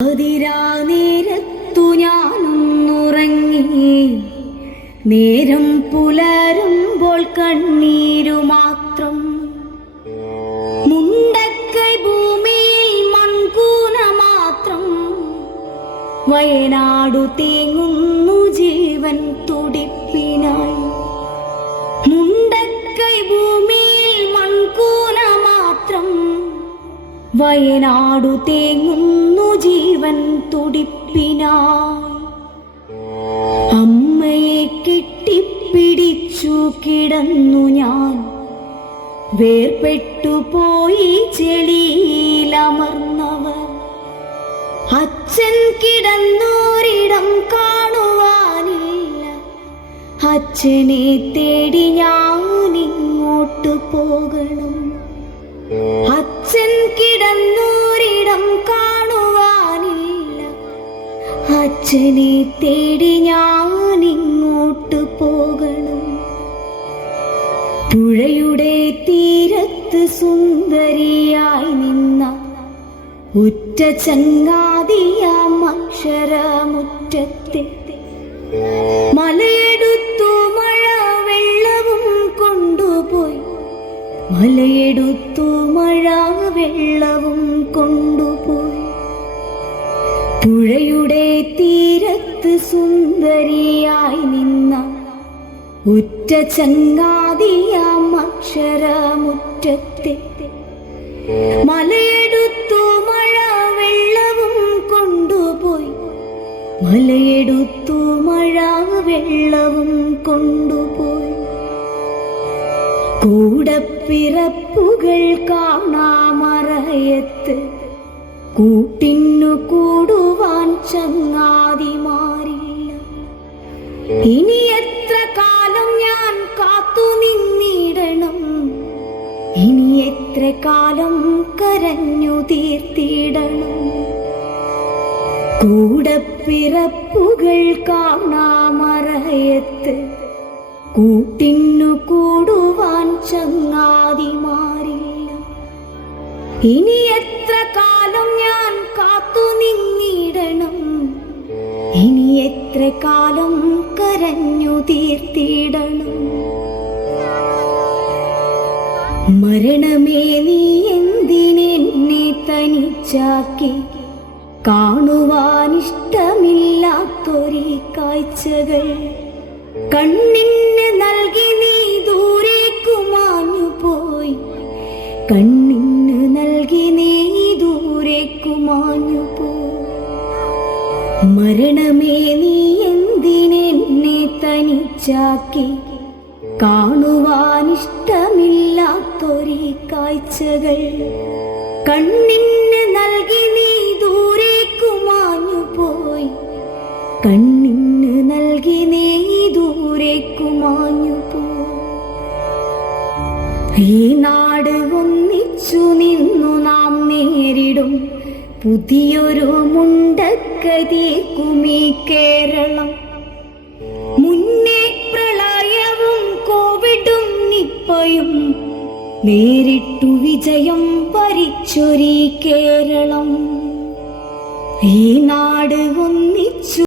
നേരത്തു ഞാനൊന്നുറങ്ങി, നേരം പുലരുമ്പോൾ കണ്ണീരു മാത്രം. മുണ്ടക്കൈ ഭൂമിയിൽ മൺകൂന മാത്രം. വയനാടു തേങ്ങുന്നു ജീവൻ തുടിപ്പിനായി. മുണ്ടക്കൈ ഭൂമിയിൽ മൺകൂന മാത്രം. വയനാടു തേങ്ങുന്നു ജീവൻ തുടിപ്പിനായി. അമ്മയെ കെട്ടിപ്പിടിച്ചു കിടന്നു ഞാൻ, വേർപെട്ടുപോയി ചെളിയിലമർന്നവർ. അച്ഛൻ കിടന്നോരിടം കാണുവാനില്ല, അച്ഛനെ തേടി ഞാൻ ഇങ്ങോട്ട് പോകണം. അച്ഛൻ കിടന്നോരിടം കാണുവാനില്ല, അച്ഛനെ തേടി ഞാൻ ഇങ്ങോട്ട് പോകണം. പുഴയുടെ തീരത്ത് സുന്ദരിയായി നിന്ന ഉറ്റ ചങ്ങാതിയാം അക്ഷരമുറ്റത്തെ. മലയെടുത്തു മഴ വെള്ളവും കൊണ്ടുപോയി, മലയെടുത്തു മഴ വെള്ളവും കൊണ്ടുപോയി. പുഴയുടെ തീരത്ത് സുന്ദരിയായി നിന്ന ഉറ്റ ചങ്ങാതിയാം അക്ഷരമുറ്റത്തെ. മലയെടുത്തു മഴ വെള്ളവും കൊണ്ടുപോയി, മലയെടുത്തു മഴ വെള്ളവും കൊണ്ടുപോയി. കൂടപ്പിറപ്പുകൾ കാണാമറയത്ത്, കൂട്ടിന്നു കൂടുവാൻ ചങ്ങാതിമാരില്ല. ഇനി എത്ര കാലം ഞാൻ കാത്തു നിന്നിടണം, ഇനി എത്ര കാലം കരഞ്ഞു തീർത്തിടണം. കൂടപ്പിറപ്പുകൾ കാണാമറയത്ത്, കൂട്ടിന്നു കൂടുവാൻ ചങ്ങാതിമാരില്ല. ഇനി എത്ര കാലം ഞാൻ കാത്തു നിന്നിടണം, ഇനി എത്ര കാലം കരഞ്ഞു തീർത്തിടണം. മരണമേ നീ എന്തിനെന്നെ തനിച്ചാക്കി, കാണുവാനിഷ്ടമില്ലാത്തൊരു കാഴ്ചകൾ കണ്ണിന് നൽകി നീ ദൂരേക്കു മാഞ്ഞുപോയി, കണ്ണിന് നൽകി നീ ദൂരേക്കു മാഞ്ഞുപോയി. മരണമേ നീ എന്തിനെന്നെ തനിച്ചാക്കി, കാണുവാനിഷ്ടമില്ലാത്തൊരു കാഴ്ചകൾ കണ്ണിന് നൽകി നീ ദൂരേക്കു മാഞ്ഞുപോയി, കണ്ണിന് നൽകി നീ ദൂരേക്കു മാഞ്ഞുപോയി. ഈ നാട് ഒന്നിച്ചു നിന്നു നാം നേരിടും പുതിയൊരു മുണ്ടക്കൈ തീർക്കുമീ കേരളം. മുന്നേ പ്രളയവും കോവിഡും നിപ്പയും നേരിട്ടു വിജയം വരിച്ചൊരീ കേരളം. ഈ നാട് ഒന്നിച്ചു